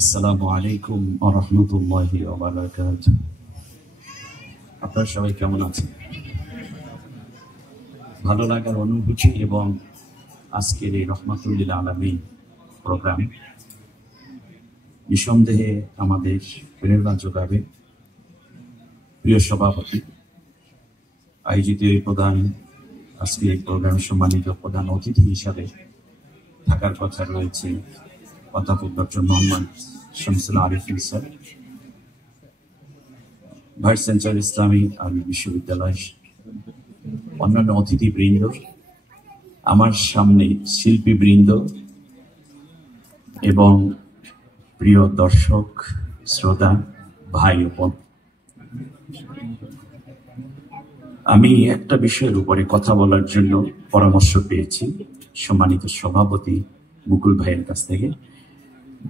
আসসালামু আলাইকুম ওয়া রাহমাতুল্লাহি ওয়া বারাকাতুহু। আপনারা সবাই কেমন আছেন? ভালো লাগার অনুভূতি এবং আজকের এই রহমাতুল লিল আলামিন প্রোগ্রাম নিঃসন্দেহে আমাদের প্রেরণা যোগাবে। প্রিয় সভাপতি, আয়োজিত এই আজকে এই প্রোগ্রামের সম্মানিত প্রধান অতিথি হিসাবে থাকার কথা রয়েছে অধ্যাপক doctor Mohammad Shamsul Arifin sir, vice chancellor ইসলামী আরবি বিশ্ববিদ্যালয়, অন্যান্য অতিথিবৃন্দ, আমার সামনে শিল্পীবৃন্দ এবং প্রিয় দর্শক শ্রোতা ভাই ও বোন, আমি একটা বিষয়ের উপরে কথা বলার জন্য পরামর্শ পেয়েছি সম্মানিত সভাপতি মুকুল ভাইয়ের কাছ থেকে।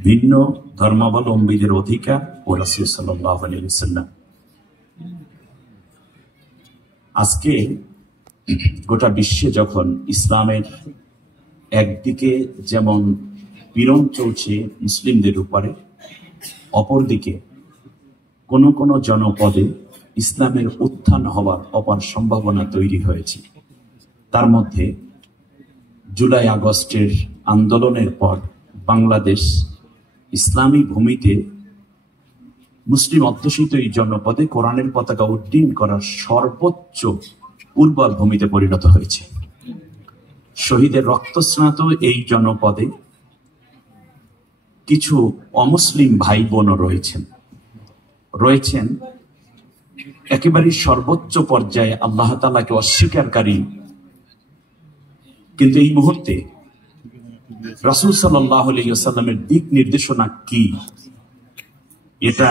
ভিন্ন ধর্মাবলম্বীদের অধিকার ও রাসূল সাল্লাল্লাহু আলাইহি ওয়াসাল্লাম। আজকে গোটা বিশ্বে যখন ইসলামের একদিকে যেমন পীড়ন চলছে মুসলিমদের উপরে, অপরদিকে কোনো কোনো জনপদে ইসলামের উত্থান হওয়ার অপার সম্ভাবনা তৈরি হয়েছে। তার মধ্যে জুলাই আগস্টের আন্দোলনের পর বাংলাদেশ ইসলামী ভূমিতে মুসলিম অধ্যুষিত এই জনপদে কোরআনের পতাকা উড্ডীন করার সর্বোচ্চ উর্বর ভূমিতে পরিণত হয়েছে। শহীদের রক্তস্নাত এই জনপদে কিছু অমুসলিম ভাই বোনও রয়েছেন একেবারে সর্বোচ্চ পর্যায়ে আল্লাহ তাআলাকে অস্বীকারী। কিন্তু এই মুহূর্তে রাসূল সাল্লাল্লাহু আলাইহি ওয়াসাল্লামের দিক নির্দেশনা কি, এটা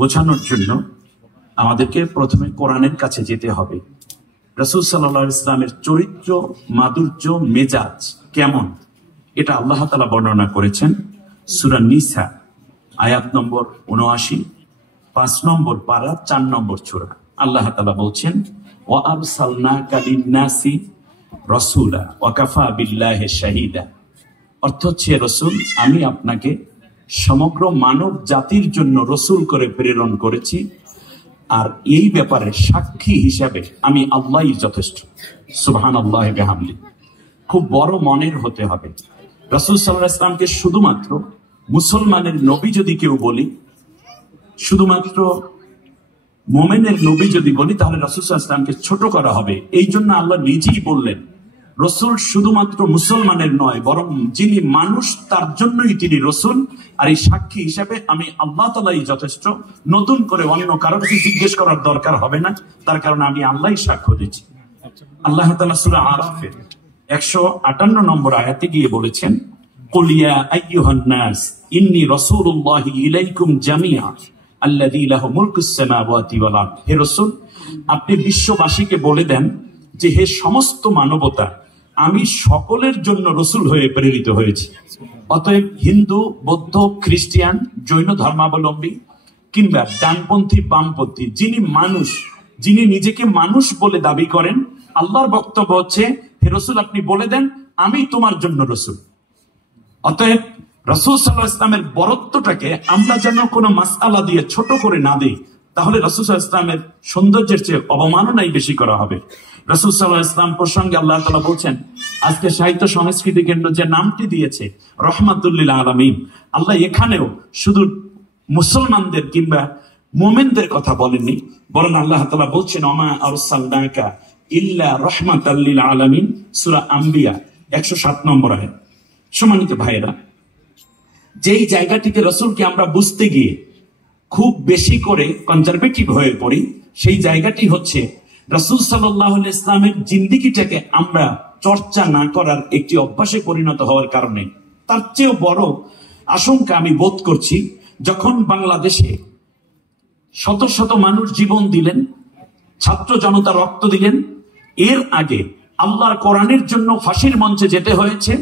বোঝানোর জন্য আমাদেরকে প্রথমে কোরআনের কাছে যেতে হবে। রাসূল সাল্লাল্লাহু আলাইহি ওয়াসাল্লামের চরিত্র, মাধুর্য, মেজাজ কেমন, এটা আল্লাহ তাআলা বর্ণনা করেছেন সূরা নিসা আয়াত নম্বর ৭৯, ৫ নম্বর পারা, ৪ নম্বর সূরা। আল্লাহ তাআলা বলছেন, ওয়া আরসালনাকা লিন-নাসি রাসূলা ওয়া কাফা বিল্লাহি শাহীদা। অর্থ হচ্ছে, রসুল, আমি আপনাকে সমগ্র মানব জাতির জন্য রসুল করে প্রেরণ করেছি, আর এই ব্যাপারে সাক্ষী হিসাবে আমি আল্লাহই যথেষ্ট। সুবহানাল্লাহি ওয়া বিহামদিহি। খুব বড় মনের হতে হবে। রাসূল সাল্লাল্লাহু আলাইহি ওয়াসাল্লামকে শুধুমাত্র মুসলমানের নবী যদি কেউ বলি, শুধুমাত্র মুমিনের নবী যদি বলি, তাহলে রাসূল সাল্লাল্লাহু আলাইহি ওয়াসাল্লামকে ছোট করা হবে। এই জন্য আল্লাহ নিজেই বললেন, রসুল শুধুমাত্র মুসলমানের নয়, বরং যিনি মানুষ তার জন্যই তিনি রসুল, আর এই সাক্ষী হিসাবে আমি আল্লাহ তাআলাই যথেষ্ট। নতুন করে অন্য কারো কাছে জিজ্ঞেস করার দরকার হবে না, তার কারণ আমি আল্লাহই সাক্ষ্য দিচ্ছি। আল্লাহ তাআলা সূরা আরাফের ১৫৮ নম্বর আয়াতে গিয়ে বলেছেন, কুল ইয়া আইয়ুহান নাস ইন্নী রাসূলুল্লাহি ইলাইকুম জামিআ আল্লাযী লাহু মুলকুস সামাওয়াতি ওয়াল আরদ। হে রাসূল, আপনি বিশ্ববাসীকে বলে দেন যে, হে সমস্ত মানবতা, আমি সকলের জন্য রসুল হয়ে প্রেরিত হয়েছি। অতএব হিন্দু, বৌদ্ধ, খ্রিস্টান, জৈন ধর্মাবলম্বী কিংবা ডানপন্থী, বামপন্থী, যিনি নিজেকে মানুষ বলে দাবি করেন, আল্লাহর বক্তব্য হচ্ছে, হে রসুল, আপনি বলে দেন আমি তোমার জন্য রসুল। অতএব রাসূল সাল্লাল্লাহু আলাইহি ওয়াসাল্লামের বরত্বটাকে আমরা যেন কোনো মাসআলা দিয়ে ছোট করে না দিই, তাহলে রাসূল সাল্লাল্লাহু আলাইহি ওয়াসাল্লামের সৌন্দর্যের চেয়ে অবমাননাই বেশি করা হবে। রাসূল সাল্লাল্লাহু আলাইহি ওয়াসাল্লাম প্রসঙ্গে আল্লাহ তাআলা বলছেন, আজকে সাহিত্য সংস্কৃতি কেন্দ্র যে নামটি দিয়েছে রহমাতুল লিল আলামিন, আল্লাহ এখানেও শুধু মুসলমানদের কিংবা মুমিনদের কথা বলেননি, বরং আল্লাহ তাআলা বলছেন, ওমা আরসালনাকা ইল্লা রাহমাতাল লিল আলামিন, সূরা আম্বিয়া ১০৭ নম্বর আয়াত। সম্মানিত ভাইয়েরা, যেই জায়গাটিতে রাসূলকে আমরা বুঝতে গিয়ে খুব বেশি করে কনজারভেটিভ হয়ে পড়ি, সেই জায়গাটি হচ্ছে রাসূল সাল্লাল্লাহু আলাইহি ওয়াসাল্লামের জিন্দেগিটাকে আমরা চর্চা না করার একটি অভ্যাসে পরিণত হওয়ার কারণে। তার চেয়েও বড় আশঙ্কা আমি বোধ করছি, যখন বাংলাদেশে শত শত মানুষ জীবন দিলেন, ছাত্র জনতা রক্ত দিলেন, এর আগে আল্লাহর কোরআনের জন্য ফাঁসির মঞ্চে যেতে হয়েছে,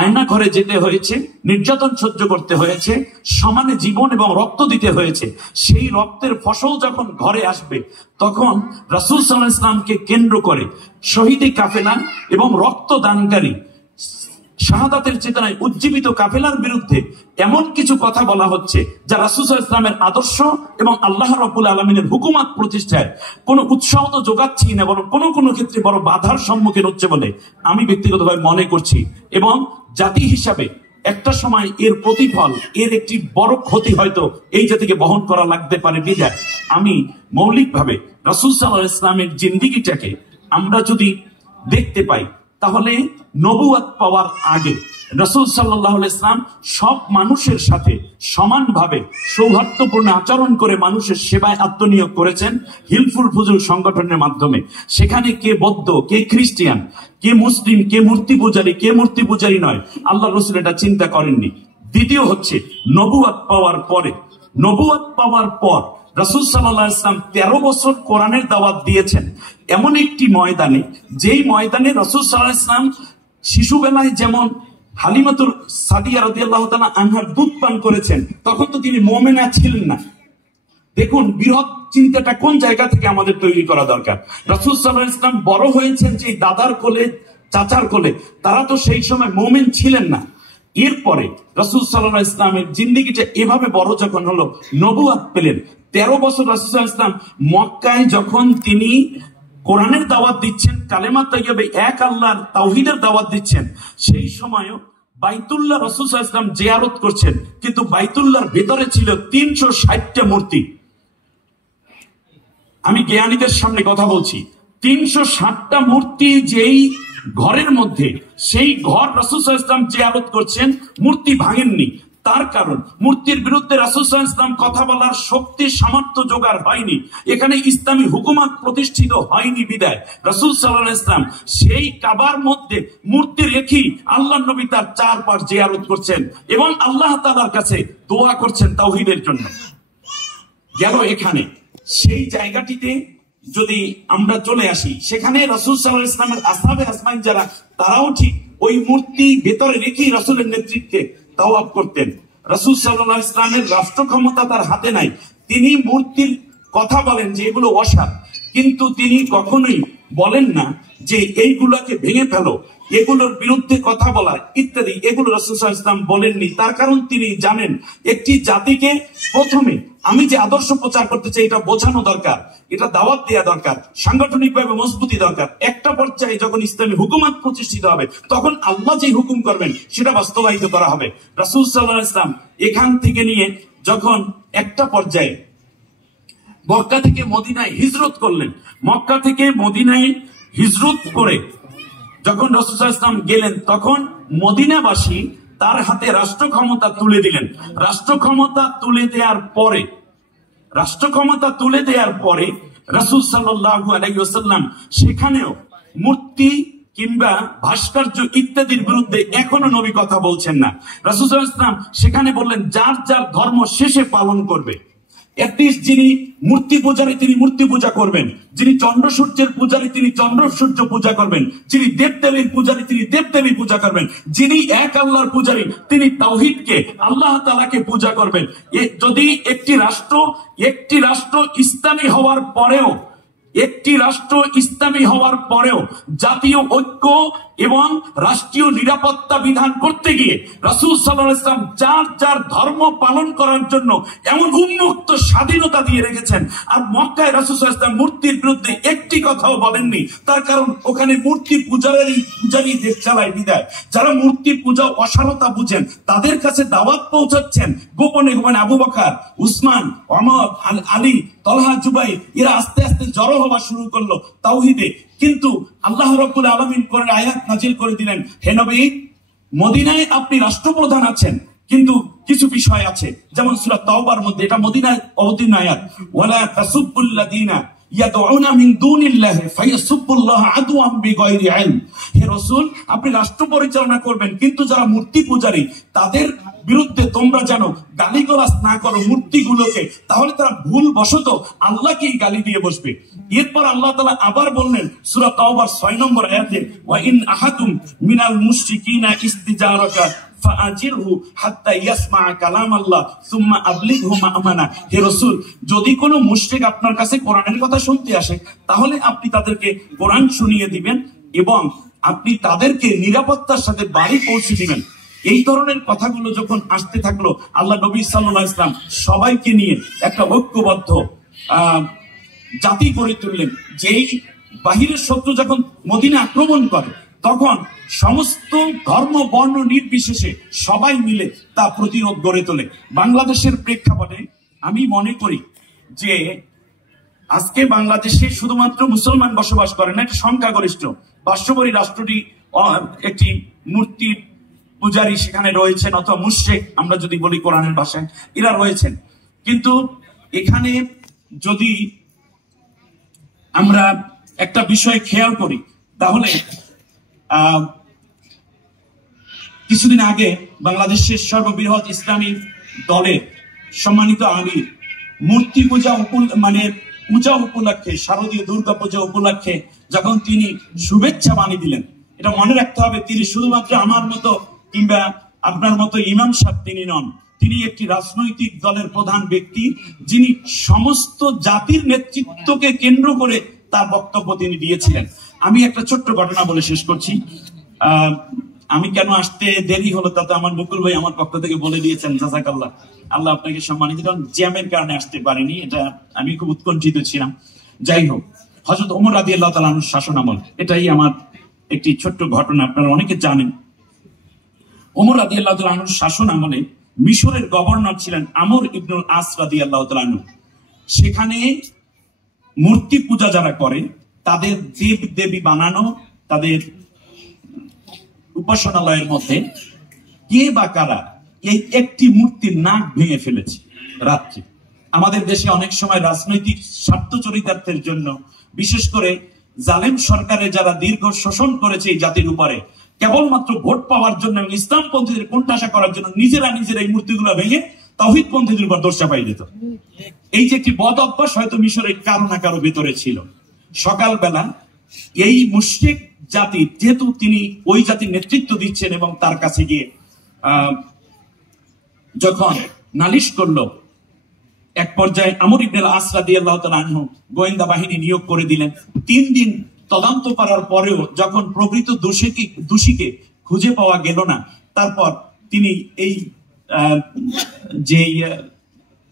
আয়না ঘরে যেতে হয়েছে, নির্যাতন সহ্য করতে হয়েছে, সমানে জীবন এবং রক্ত দিতে হয়েছে। সেই রক্তের ফসল যখন ঘরে আসবে, তখন রাসূল সাল্লাল্লাহু আলাইহি ওয়াসাল্লামকে কেন্দ্র করে শহীদি কাফেলা এবং রক্তদানকারী শাহাদাতের চেতনায় উজ্জীবিত কাফেলার বিরুদ্ধে এমন কিছু কথা বলা হচ্ছে যা রাসূল সাল্লাল্লাহু আলাইহি ওয়াসাল্লামের আদর্শ এবং আল্লাহ রাব্বুল আলামিনের হুকুমত প্রতিষ্ঠায় কোনো উৎসাহ তো যোগাচ্ছি না, বরং কোনো কোনো ক্ষেত্রে বড় বাধার সম্মুখীন হচ্ছে বলে আমি ব্যক্তিগতভাবে মনে করছি। এবং জাতি হিসাবে একটা সময় এর প্রতিফল, এর একটি বড় ক্ষতি হয়তো এই জাতিকে বহন করা লাগতে পারে। বিধায় আমি মৌলিকভাবে রাসূল সাল্লাল্লাহু আলাইহি ওয়াসাল্লামের জিন্দেগিটাকে আমরা যদি দেখতে পাই, তাহলে নবুয়ত পাওয়ার আগে রাসূল সাল্লাল্লাহু আলাইহি ওয়াসাল্লাম সব মানুষের সাথে সমানভাবে সৌহার্দ্যপূর্ণ আচরণ করে মানুষের সেবায় আত্মনিয়োগ করেছেন হিলফুল ফুজুল সংগঠনের মাধ্যমে। সেখানে কে বৌদ্ধ, কে খ্রিস্টান, কে মুসলিম, কে মূর্তি পূজারী, কে মূর্তি পূজারী নয়, আল্লাহ রাসূল এটা চিন্তা করেননি। দ্বিতীয় হচ্ছে নবুয়ত পাওয়ার পরে, নবুয়ত পাওয়ার পর রাসূল সাল্লাল্লাহু আলাইহি ওয়াসাল্লাম 13 বছর কোরআনের দাওয়াত দিয়েছেন এমন একটি ময়দানে, যেই ময়দানে রাসূল সাল্লাল্লাহু আলাইহি ওয়াসাল্লাম শিশুবেলায় যেমন হালিমাতুল সাদিয়া রাদিয়াল্লাহু তাআলা আনহার দুধ পান করেছেন, তখন তো তিনি মুমিনা ছিলেন না। দেখুন বৃহৎ চিন্তাটা কোন জায়গা থেকে আমাদের তৈরি করা দরকার। রাসূল সাল্লাল্লাহু আলাইহি ওয়াসাল্লাম বড় হয়েছেন যে দাদার কোলে, চাচার কোলে, তারা তো সেই সময় মুমিন ছিলেন না। এরপরে রাসূল সাল্লাল্লাহু আলাইহি ওয়াসাল্লামের জিন্দেগিটা এভাবে বড় যখন হলো, নবুয়ত পেলেন 13 বছর রাসূল সাল্লাল্লাহু আলাইহি ওয়াসাল্লাম মক্কায় যখন তিনি কোরআনের দাওয়াত দিচ্ছেন, কালেমা তাইয়্যিবা, এক আল্লাহর তাওহীদের দাওয়াত দিচ্ছেন, সেই সময়ও বাইতুল্লাহ রাসূল সাল্লাল্লাহু আলাইহি ওয়াসাল্লাম জিয়ারত করছেন, কিন্তু বাইতুল্লাহর ভেতরে ছিল 360টা মূর্তি। আমি জ্ঞানীদের সামনে কথা বলছি, 360টা মূর্তি যেই ঘরের মধ্যে, সেই ঘর রাসূল সাল্লাল্লাহু আলাইহি ওয়াসাল্লাম জিয়ারত করছেন, মূর্তি ভাঙেননি। তার কারণ মূর্তির বিরুদ্ধে রাসূল সাল্লাল্লাহু আলাইহি ওয়াসাল্লাম কথা বলার শক্তি সামর্থ্য জোগাড় হয়নি, এখানে ইসলামী হুকুমত প্রতিষ্ঠিত হয়নি। বিদায় রাসূল সাল্লাল্লাহু আলাইহি ওয়াসাল্লাম সেই কাবার মধ্যে মূর্তি রেখে আল্লাহর নবী তার চারপাশ জিয়ারত করছেন এবং আল্লাহ তাআলার কাছে দোয়া করছেন তাওহীদের জন্য। গেল এখানে সেই জায়গাটিতে যদি আমরা চলে আসি, সেখানে রাসূল সাল্লাল্লাহু আলাইহি ওয়াসাল্লামের আসহাবে আজমাইন যারা, তারাও ঠিক ওই মূর্তি ভেতরে রেখেই রাসূলের নেতৃত্বে তাওয়াফ করতেন। রাসূল সাল্লাল্লাহু আলাইহি ওয়াসাল্লামের রাষ্ট্র ক্ষমতা তার হাতে নাই, তিনি মূর্তির কথা বলেন যে এগুলো অসৎ, কিন্তু তিনি কখনোই বলেন না যে এইগুলোকে ভেঙে ফেলো, এগুলোর বিরুদ্ধে কথা বলা ইত্যাদি, এগুলো রাসূল সাল্লাল্লাহু আলাইহি ওয়াসাল্লাম বলেননি। তার কারণ তিনি জানেন একটি জাতিকে প্রথমে আমি যে আদর্শ প্রচার করতে চাই এটা বোঝানো দরকার, এটা দাওয়াত দেওয়া দরকার, সাংগঠনিকভাবে মজবুতি দরকার। একটা পর্যায়ে যখন ইসলামী হুকুমত প্রতিষ্ঠিত হবে, তখন আল্লাহ যে হুকুম করবেন সেটা বাস্তবায়িত করা হবে। রাসূল সাল্লাল্লাহু আলাইহি ওয়াসাল্লাম এখান থেকে নিয়ে যখন একটা পর্যায়ে মক্কা থেকে মদিনায় হিজরত করলেন, মক্কা থেকে মদিনায় হিজরত করে যখন রাসূল সাল্লাল্লাহু আলাইহি ওয়াসাল্লাম গেলেন, তখন মদিনাবাসী তার হাতে রাষ্ট্র ক্ষমতা তুলে দিলেন। রাষ্ট্র ক্ষমতা তুলে দেওয়ার পরে রাসূল সাল্লাল্লাহু আলাইহি ওয়াসাল্লাম সেখানেও মূর্তি কিংবা ভাস্কর্য ইত্যাদির বিরুদ্ধে এখনো নবী কথা বলছেন না। রাসূল সাল্লাল্লাহু আলাইহি ওয়াসাল্লাম সেখানে বললেন যার যার ধর্ম শেষে পালন করবে। এটলিস্ট যিনি মূর্তি পূজারী তিনি মূর্তি পূজা করবেন, যিনি চন্দ্র সূর্যের পূজারী তিনি চন্দ্র সূর্য পূজা করবেন, যিনি দেবদেবীর পূজারী তিনি দেবদেবী পূজা করবেন, যিনি এক আল্লাহর পূজারী তিনি তাওহীদকে, আল্লাহ তাআলাকে পূজা করবেন। যদি একটি রাষ্ট্র ইসলামী হওয়ার পরেও জাতীয় ঐক্য এবং রাষ্ট্রীয় নিরাপত্তা বিধান করতে গিয়ে রাসূল সাল্লাল্লাহু আলাইহি ওয়াসাল্লাম যার যার ধর্ম পালন করার জন্য এমন উন্মুক্ত স্বাধীনতা দিয়ে রেখেছেন, আর মক্কায় রাসূল সাল্লাল্লাহু আলাইহি ওয়াসাল্লাম মূর্তির বিরুদ্ধে একটি কথাও বলেননি। তার কারণ ওখানে মূর্তি পূজারী দেশ চালায়। বিদায় যারা মূর্তি পূজা অসারতা বুঝেন তাদের কাছে দাওয়াত পৌঁছাচ্ছেন গোপনে গোপনে। আবু বকর, উসমান, ওমর, আলী, তলহা, জুবাইর এরা আস্তে আস্তে জড়ো হওয়া শুরু করলো তাওহীদে। কিন্তু আল্লাহ রাব্বুল আলামিন কোরআনে আয়াত নাজিল করে দিলেন, হে নবী মদিনায় আপনি রাষ্ট্রপ্রধান আছেন, কিন্তু কিছু বিষয় আছে, যেমন সূরা তাওবার মধ্যে, এটা মদিনায় অবতীর্ণ আয়াত, ওয়ালা তাসুবুল্লাযিনা ইয়াদউনা মিন দুনিল্লাহি ফায়াসুবুল্লাহ আদওয়াম বিগাইরি ইলম। হে রাসূল আপনি রাষ্ট্র পরিচালনা করবেন, কিন্তু যারা মূর্তি পূজারী তাদের বিরুদ্ধে তোমরা যেন গালিগালাজ না করো মূর্তিগুলোকে, তাহলে তারা ভুল বশত আল্লাহকেই গালি দিয়ে বসবে। এরপর আল্লাহ তাআলা আবার বললেন সূরা তাওবার 6 নম্বর আয়াতে, ওয়া ইন আহাদুম মিনাল মুশরিকিনা ইস্তিজারাকা ফাআজিরহু হাত্তা ইয়াসমা কালাম আল্লাহ সুম্মা আবলিগহু মা'মানা। হে রাসূল যদি কোনো মুশরিক আপনার কাছে কোরআনের কথা শুনতে আসে, তাহলে আপনি তাদেরকে কোরআন শুনিয়ে দিবেন এবং আপনি তাদেরকে নিরাপত্তার সাথে বাড়ি পৌঁছে দিবেন। এই ধরনের কথাগুলো যখন আসতে থাকলো, আল্লাহ নবী সাল্লাল্লাহু আলাইহি ওয়াসাল্লাম সবাইকে নিয়ে একটা ঐক্যবদ্ধ জাতি গড়ে তুললেন। যেই বাহিরের শত্রু যখন মদিনা আক্রমণ করে, তখন সমস্ত ধর্ম বর্ণ নির্বিশেষে সবাই মিলে তা প্রতিরোধ গড়ে তোলে। বাংলাদেশের প্রেক্ষাপটে আমি মনে করি যে আজকে বাংলাদেশে শুধুমাত্র মুসলমান বসবাস করে না, এটা সংখ্যাগরিষ্ঠ। পার্শ্ববর্তী রাষ্ট্রটি একটি মূর্তির পূজারী সেখানে রয়েছেন, অথবা মুশরিক আমরা যদি বলি কোরআনের ভাষায়, এরা রয়েছেন। কিন্তু এখানে যদি আমরা একটা বিষয় খেয়াল করি, তাহলে কিছুদিন আগে বাংলাদেশের সর্ববৃহৎ ইসলামী দলের সম্মানিত আমির মূর্তি পূজা পূজা উপলক্ষে, শারদীয় দুর্গা পূজা উপলক্ষে যখন তিনি শুভেচ্ছা বাণী দিলেন, এটা মনে রাখতে হবে তিনি শুধুমাত্র আমার মতো কিংবা আপনার মতো ইমাম সাহেব তিনি নন। তিনি একটি রাজনৈতিক দলের প্রধান ব্যক্তি, যিনি সমস্ত জাতির নেতৃত্বকে কেন্দ্র করে তার বক্তব্য তিনি দিয়েছিলেন। আমি একটা ছোট্ট ঘটনা বলে শেষ করছি। আমি কেন আসতে দেরি হলো তাতে আমার মুকুল ভাই আমার পক্ষ থেকে বলে দিয়েছেন, জাযাকাল্লাহ, আল্লাহ আপনাকে সম্মানিত। কারণ জ্যামের কারণে আসতে পারিনি, এটা আমি খুব উৎকণ্ঠিত ছিলাম। যাই হোক, হযরত ওমর রাদিয়াল্লাহু তাআলা আনহুর শাসনামল, এটাই আমার একটি ছোট্ট ঘটনা, আপনারা অনেকে জানেন। ওমর রাদিয়াল্লাহু তাআলা আনহুর শাসনামলে মিশরের গভর্নর ছিলেন আমর ইবনুল আস রাদিয়াল্লাহু তাআলা আনহু। সেখানে মূর্তি পূজা যারা করে, তাদের দেব দেবী বানানো, তাদের উপাসনালয়ের মধ্যে কে বা কারা এই একটি মূর্তির নাক ভেঙে ফেলেছে রাত্রে। আমাদের দেশে অনেক সময় রাজনৈতিক স্বার্থ চরিতার্থের জন্য, বিশেষ করে জালেম সরকারে যারা দীর্ঘ শোষণ করেছে এই জাতির উপরে, কেবলমাত্র ভোট পাওয়ার জন্য এবং ইসলামপন্থীদের কোণঠাসা করার জন্য নিজেরা এই মূর্তিগুলো ভেঙে তাওহীদপন্থীদের উপর দোষ চাপাই দিত। এই যে একটি বদ অভ্যাস হয়তো মিশরের কারো না কারো ভেতরে ছিল। সকালবেলা এই মুশরিক জাতি, যেহেতু তিনি ওই জাতির নেতৃত্ব দিচ্ছেন, এবং তার কাছে গিয়ে যখন নালিশ করলো, এক পর্যায়ে আমর ইবনুল আস রাদিয়াল্লাহু তাআলা আনহু গোয়েন্দা বাহিনী নিয়োগ করে দিলেন। 3 দিন তদন্ত করার পরেও যখন প্রকৃত দোষীকে খুঁজে পাওয়া গেল না, তারপর তিনি এই যে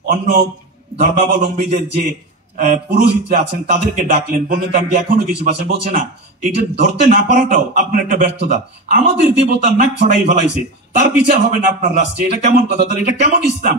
অন্য ধর্মাবলম্বীদের যে পুরোহিতরা আছেন তাদেরকে ডাকলেন, বললেন আপনি এখনো কিছু পাচ্ছেন? বলছে না, এটা ধরতে না পারাটাও আপনার একটা ব্যর্থতা। আমাদের দেবতার নাক ফাড়াই ফেলাইছে, তার বিচার হবে না আপনার রাষ্ট্রে? এটা কেমন কথা? তাহলে এটা কেমন ইসলাম?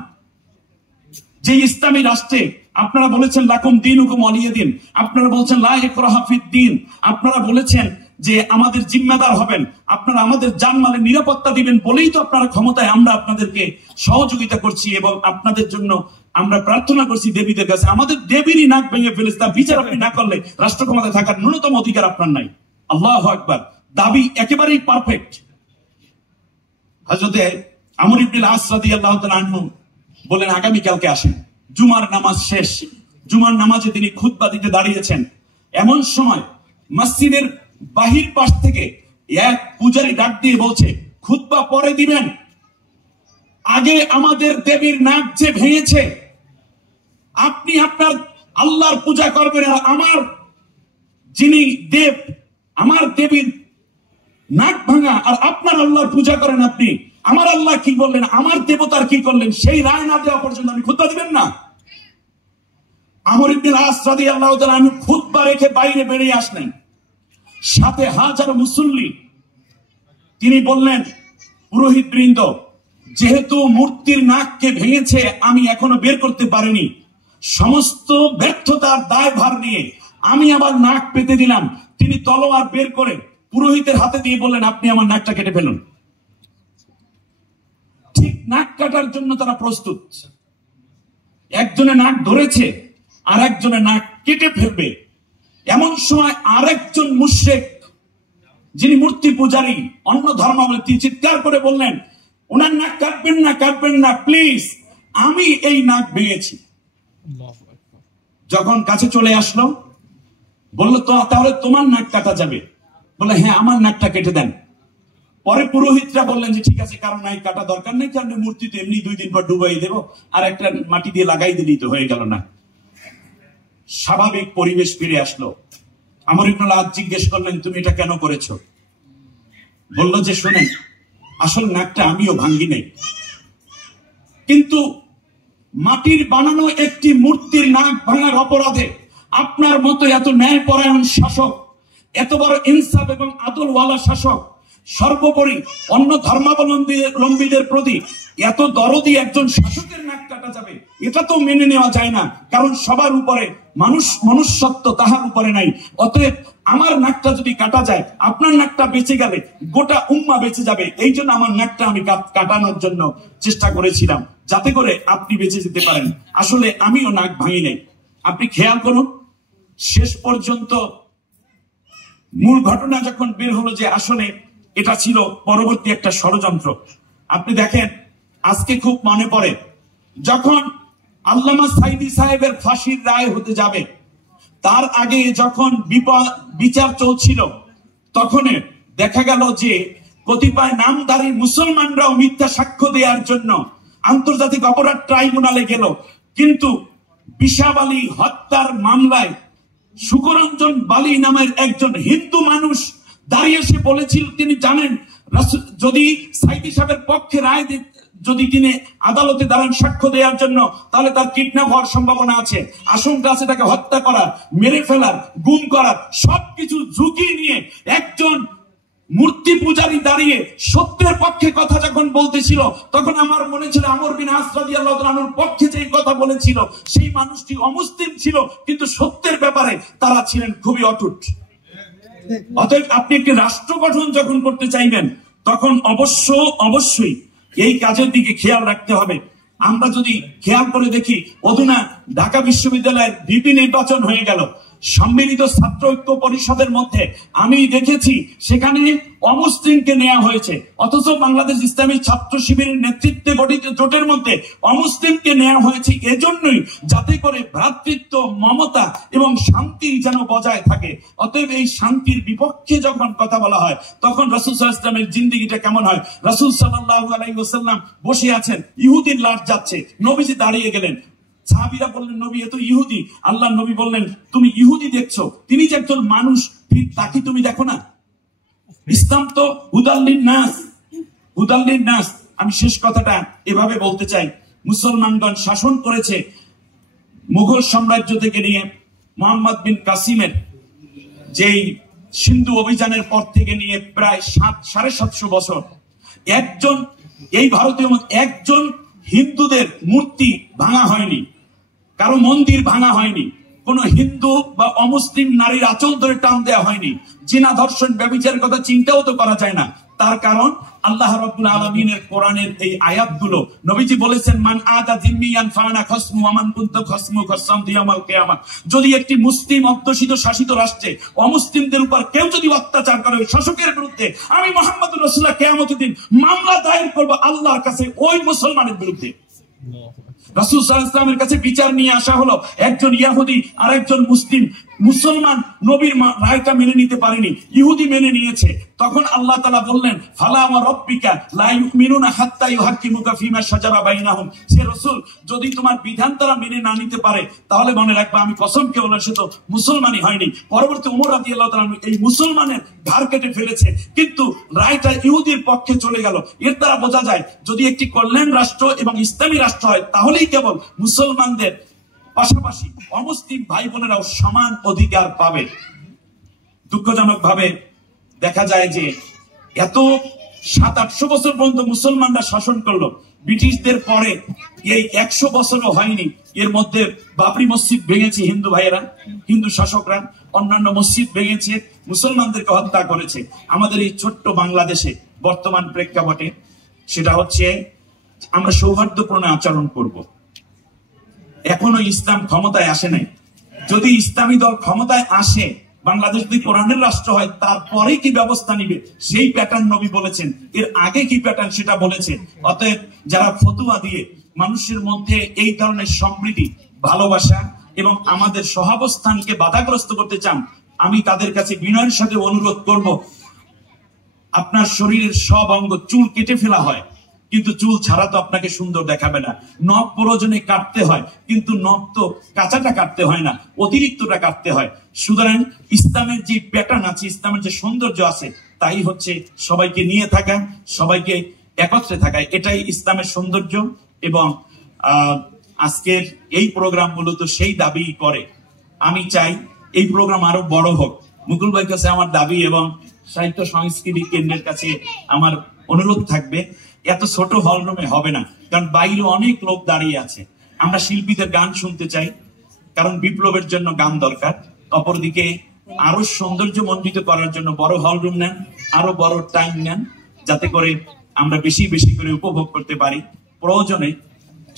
যে ইসলামী রাষ্ট্রে আপনারা বলেছেন লাকুম দীনুকুম ওয়ালিয়া দিন, আপনারা বলছেন লা ইকরাহা ফিদ-দীন, আপনারা বলেছেন যে আমাদের জিম্মাদার হবেন, আপনারা আমাদের জানমালের নিরাপত্তা দিবেন বলেই তো আপনারা ক্ষমতায়, আমরা আপনাদেরকে সহযোগিতা করছি এবং আপনাদের জন্য আমরা প্রার্থনা করছি দেবীদের কাছে। আমাদের দেবীরই নাক ভেঙে ফেলেছে, তার বিচার আপনি না করলে রাষ্ট্র ক্ষমতায় থাকার ন্যূনতম অধিকার আপনার নাই। আল্লাহু আকবার। দাবি একেবারেই পারফেক্ট। হযরতে আমর ইবনুল আস রাদিয়াল্লাহু তাআলা আনহু বলেন আগামীকালকে আসেন। জুমার নামাজ শেষ, জুমার নামাজে তিনি খুতবা দিতে দাঁড়িয়েছেন। এমন সময় মসজিদের বাহির পাশ থেকে এক পূজারী ডাক দিয়ে বলছে, খুতবা পরে দিবেন, আগে আমাদের দেবীর নাক যে ভেঙেছে, আপনি আপনার আল্লাহর পূজা করবেন, আর আমার যিনি দেব, আমার দেবীর নাক ভাঙা, আর আপনার আল্লাহর পূজা করেন আপনি। আমার আল্লাহ কি বললেন, আমার দেবতার কি করলেন, সেই রায় না দেওয়া পর্যন্ত আমি খুতবা দিবেন না। আমর ইবনুল আস রাদিয়াল্লাহু তাআলা আনহু খুতবা রেখে বাইরে বেরিয়ে আসলেন, সাথে হাজার মুসল্লি। তিনি বললেন, পুরোহিত বৃন্দ, যেহেতু মূর্তির নাককে ভেঙেছে আমি এখনো বের করতে পারিনি, সমস্ত ব্যর্থতার দায়ভার নিয়ে আমি আবার নাক পেতে দিলাম। তিনি তলোয়ার বের করে পুরোহিতের হাতে দিয়ে বললেন, আপনি আমার নাকটা কেটে ফেলুন। ঠিক নাক কাটার জন্য তারা প্রস্তুত। একজনে নাক ধরেছে, আর একজনে নাক কেটে ফেলবে। এমন সময় আরেকজন মুশরিক, যিনি মূর্তি পূজারী, অন্য ধর্মাবলম্বী, চিৎকার করে বললেন, ওনার নাক কাটবেন না, কাটবেন না প্লিজ, আমি এই নাক ভেঙেছি। যখন কাছে চলে আসলো, বললো তো তাহলে তোমার নাক কাটা যাবে? বলে হ্যাঁ, আমার নাকটা কেটে দেন। পরে পুরোহিতরা বললেন যে ঠিক আছে, কারণ নাই কাটা দরকার নেই, কারণ মূর্তি তো এমনি 2 দিন পর ডুবাই দেব, আর একটা মাটি দিয়ে লাগাই দিলেই তো হয়ে গেল না। স্বাভাবিক পরিবেশ ফিরে আসলো। আমর ইবনুল আস জিজ্ঞেস করলেন, তুমি এটা কেন করেছো? বলল যে শোনেন, আসল নাকটা আমিও ভাঙ্গি নাই, কিন্তু মাটির বানানো একটি মূর্তির নাক ভাঙার অপরাধে আপনার মতো এত ন্যায়পরায়ণ শাসক, এত বড় ইনসাফ এবং আদলওয়ালা শাসক, সর্বোপরি অন্য ধর্মাবলম্বীদের প্রতি এত দরদি একজন শাসকের নাক কাটা যাবে, এটা তো মেনে নেওয়া যায় না। কারণ সবার উপরে মনুষ্যত্ব, তাহার উপরে নাই। অতএব আমার নাকটা যদি কাটা যায়, আপনার নাকটা বেঁচে গেলে গোটা উম্মা বেঁচে যাবে। এই জন্য আমার নাকটা আমি কাটানোর জন্য চেষ্টা করেছিলাম, যাতে করে আপনি বেঁচে যেতে পারেন। আসলে আমিও নাক ভাঙি নাই। আপনি খেয়াল করুন, শেষ পর্যন্ত মূল ঘটনা যখন বের হলো যে আসলে এটা ছিল পরবর্তী একটা ষড়যন্ত্র। আপনি দেখেন, আজকে খুব মনে পড়ে যখন আল্লামা সাইদি সাহেবের ফাঁসির রায় হতে যাবে, তার আগে যখন বিচার চলছিল, তখন দেখা গেল যে কতিপয় নামধারী মুসলমানরাও মিথ্যা সাক্ষ্য দেওয়ার জন্য আন্তর্জাতিক অপরাধ ট্রাইব্যুনালে গেল। কিন্তু বিশাব আলী হত্যার মামলায় সুকরঞ্জন বালি নামের একজন হিন্দু মানুষ দাঁড়িয়ে এসে বলেছিল, তিনি জানেন যদি সাইদি সাহেবের পক্ষে রায় যদি তিনি আদালতে দাঁড়ান সাক্ষ্য দেওয়ার জন্য, তাহলে তার কিডন্যাপ হওয়ার সম্ভাবনা আছে, আশঙ্কা আছে তাকে হত্যা করার, মেরে ফেলার, গুম করার। সবকিছু ঝুঁকি নিয়ে একজন মূর্তি পূজারী দাঁড়িয়ে সত্যের পক্ষে কথা যখন বলতেছিল, তখন আমার মনে ছিল আমর বিন আস রাদিয়াল্লাহু তাআলার পক্ষে যে কথা বলেছিল সেই মানুষটি অমুসলিম ছিল, কিন্তু সত্যের ব্যাপারে তারা ছিলেন খুবই অটুট। অতএব আপনি একটি রাষ্ট্র গঠন যখন করতে চাইবেন, তখন অবশ্যই এই কাজের দিকে খেয়াল রাখতে হবে। আমরা যদি খেয়াল করে দেখি, অধুনা ঢাকা বিশ্ববিদ্যালয়ের ভিপি নির্বাচন হয়ে গেল, সম্মিলিত ছাত্র ঐক্য পরিষদের মধ্যে আমি দেখেছি সেখানে অমুসলিমকে নেওয়া হয়েছে, অথচ বাংলাদেশ ইসলামী ছাত্র শিবিরের নেতৃত্বে গঠিত জোটের মধ্যে অমুসলিমকে নেওয়া হয়েছে এজন্যই, যাতে করে ভ্রাতৃত্ব, মমতা এবং শান্তি যেন বজায় থাকে। অতএব এই শান্তির বিপক্ষে যখন কথা বলা হয়, তখন রাসূল সাল্লাল্লাহু আলাইহি ওয়াসাল্লামের জিন্দেগিটা কেমন হয়? রাসূল সাল্লাল্লাহু আলাইহি ওয়াসাল্লাম বসে আছেন, ইহুদির লাশ যাচ্ছে, নবীজি দাঁড়িয়ে গেলেন। সাহাবীরা বললেন, নবী এ তো ইহুদি। আল্লাহর নবী বললেন, তুমি ইহুদি দেখছো, তিনি যে একজন মানুষ, তাকে তুমি দেখো না? ইসলাম তো হুদাল্লিন নাস। আমি শেষ কথাটা এভাবে বলতে চাই, মুসলমানগণ শাসন করেছে মুঘল সাম্রাজ্য থেকে নিয়ে মোহাম্মদ বিন কাসিমের যেই সিন্ধু অভিযানের পর থেকে নিয়ে প্রায় 750 বছর এই ভারতীয় একজন হিন্দুদের মূর্তি ভাঙা হয়নি, কারো মন্দির ভাঙা হয়নি, কোন হিন্দু বা অমুসলিম নারীর আঁচল ধরে টান দেওয়া হয়নি। জিনা, ধর্ষণ, ব্যভিচারের কথা চিন্তাও তো করা যায় না। তার কারণ আল্লাহ রাব্বুল আলামিনের কোরআনের এই আয়াতগুলো। নবীজি বলেছেন, মান আদা জিম্মিয়ান ফানা খাসমু ওয়া মান কুনতু খাসমু খাসামতু ইয়াউমাল কিয়ামা। যদি একটি মুসলিম অধ্যুষিত শাসিত রাষ্ট্রে অমুসলিমদের উপর কেউ যদি অত্যাচার করে, শাসকের বিরুদ্ধে, আমি মুহাম্মদুর রাসূলুল্লাহ কিয়ামতের দিন মামলা দায়ের করব আল্লাহর কাছে ওই মুসলমানের বিরুদ্ধে। রাসূল সাল্লাল্লাহু আলাইহি ওয়াসাল্লামের কাছে বিচার নিয়ে আসা হলো, একজন ইহুদি আর একজন মুসলমান নবীর রায়টা মেনে নিতে পারেনি, ইহুদি মেনে নিয়েছে। তখন আল্লাহ তাআলা বললেন, ফালা ওয়া রাব্বিকা লা ইউমিনুনা হাত্তা ইউহাক্কিমুকা ফিমা শাজারা বাইনাহুম। সে রাসূল, যদি তোমার বিধান তারা মেনে না নিতে পারে, তাহলে মনে রাখবা আমি কসম খেয়ে বললাম সে তো মুসলমানই হয়নি। পরবর্তী ওমর রাদিয়াল্লাহু তাআলা এই মুসলমানের ধার কেটে ফেলেছে, কিন্তু রায়টা ইহুদির পক্ষে চলে গেল। এর দ্বারা বোঝা যায়, যদি একটি কল্যাণ রাষ্ট্র এবং ইসলামী রাষ্ট্র হয়, তাহলেই কেবল মুসলমানদের পাশাপাশি অমুসলিম ভাই বোনেরাও সমান অধিকার পাবে। দুঃখজনক ভাবে দেখা যায় যে এত 700-800 বছর পর্যন্ত মুসলমানরা শাসন করলো, ব্রিটিশদের পরে এই 100 বছরও হয়নি। এর মধ্যে বাবরি মসজিদ ভেঙেছে হিন্দু ভাইয়েরা, হিন্দু শাসকরা, অন্যান্য মসজিদ ভেঙেছে, মুসলমানদেরকে হত্যা করেছে। আমাদের এই ছোট্ট বাংলাদেশে বর্তমান প্রেক্ষাপটে সেটা হচ্ছে আমরা সৌহার্দ্যপূর্ণ আচরণ করব। এখনো ইসলাম ক্ষমতায় আসে নাই। যদি ইসলামী দল ক্ষমতায় আসে, বাংলাদেশ যদি কোরআনের রাষ্ট্র হয়, তারপরে কি ব্যবস্থা নিবে সেই প্যাটার্ন নবী বলেছেন, এর আগে কি প্যাটার্ন সেটা বলেছে। অতএব যারা ফতোয়া দিয়ে মানুষের মধ্যে এই ধরনের সম্প্রীতি, ভালোবাসা এবং আমাদের সহাবস্থানকে বাধাগ্রস্ত করতে চান, আমি তাদের কাছে বিনয়ের সাথে অনুরোধ করব, আপনার শরীরের সব অঙ্গ চুল কেটে ফেলা হয়, কিন্তু চুল ছাড়া তো আপনাকে সুন্দর দেখাবে না। নখ প্রয়োজনে কাটতে হয়, কিন্তু নখ তো কাঁচাটা কাটতে হয় না, অতিরিক্তটা কাটতে হয়। সুতরাং ইসলামের যে প্যাটার্ন আছে, ইসলামের যে সৌন্দর্য আছে, তাই হচ্ছে সবাইকে নিয়ে থাকা, সবাইকে একত্রে থাকা, এটাই ইসলামের সৌন্দর্য। এবং আজকের এই প্রোগ্রাম মূলত সেই দাবি করে। আমি চাই এই প্রোগ্রাম আরো বড় হোক। মুকুল ভাইয়ের কাছে আমার দাবি এবং সাহিত্য সংস্কৃতি কেন্দ্রের কাছে আমার অনুরোধ থাকবে, এত ছোট হল রুমে হবে না, কারণ বাইরে অনেক লোক দাঁড়িয়ে আছে। আমরা শিল্পীদের গান শুনতে চাই, কারণ বিপ্লবের জন্য গান দরকার। অপরদিকে আরো সৌন্দর্য মণ্ডিত করার জন্য বড় হল রুম নেন, আরো বড় টাইম নেন, যাতে করে আমরা বেশি বেশি করে উপভোগ করতে পারি। প্রয়োজনে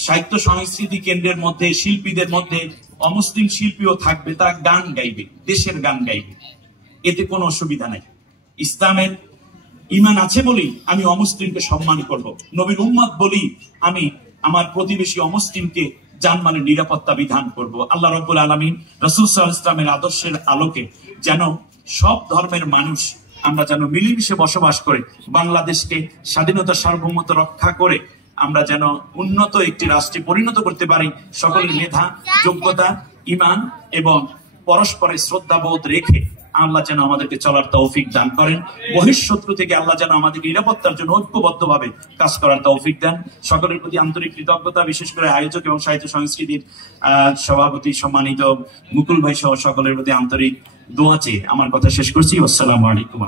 সাহিত্য সংস্কৃতি কেন্দ্রের মধ্যে শিল্পীদের মধ্যে অমুসলিম শিল্পীও থাকবে, তারা গান গাইবে, দেশের গান গাইবে, এতে কোনো অসুবিধা নাই। ইসলামের ঈমান আছে বলি আমি অমুসলিমকে সম্মান করব, নবীর উম্মত বলি আমি আমার প্রতিবেশী অমুসলিমকে জানমালের নিরাপত্তা বিধান করব। আল্লাহ রাব্বুল আলামিন রাসূল সাল্লাল্লাহু আলাইহি ওয়াসাল্লামের আদর্শের আলোকে যেন সব ধর্মের মানুষ আমরা যেন মিলেমিশে বসবাস করে বাংলাদেশকে স্বাধীনতা সার্বভৌমত্ব রক্ষা করে আমরা যেন উন্নত একটি রাষ্ট্রে পরিণত করতে পারি। সকলের মেধা, যোগ্যতা, ঈমান এবং পরস্পরের শ্রদ্ধাবোধ রেখে আল্লাহ যেন আমাদেরকে চলার তৌফিক দান করেন। বহিঃশত্রু থেকে আল্লাহ যেন আমাদেরকে নিরাপত্তার জন্য ঐক্যবদ্ধভাবে কাজ করার তৌফিক দেন। সকলের প্রতি আন্তরিক কৃতজ্ঞতা, বিশেষ করে আয়োজক এবং সাহিত্য সংস্কৃতির সভাপতি সম্মানিত মুকুল ভাই সহ সকলের প্রতি আন্তরিক দোয়া চেয়ে আমার কথা শেষ করছি। আসসালামু আলাইকুম।